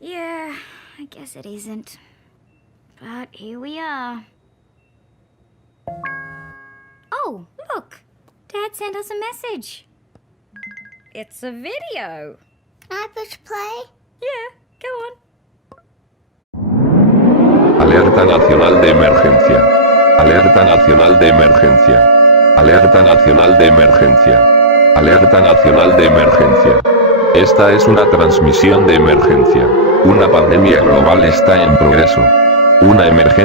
Yeah, I guess it isn't. But here we are. Oh, look! Dad sent us a message. It's a video. Can I push play? Yeah, go on. Alerta nacional de emergencia. Alerta nacional de emergencia. Alerta nacional de emergencia. Alerta nacional de emergencia. Esta es una transmisión de emergencia. Una pandemia global está en progreso. Una emergencia.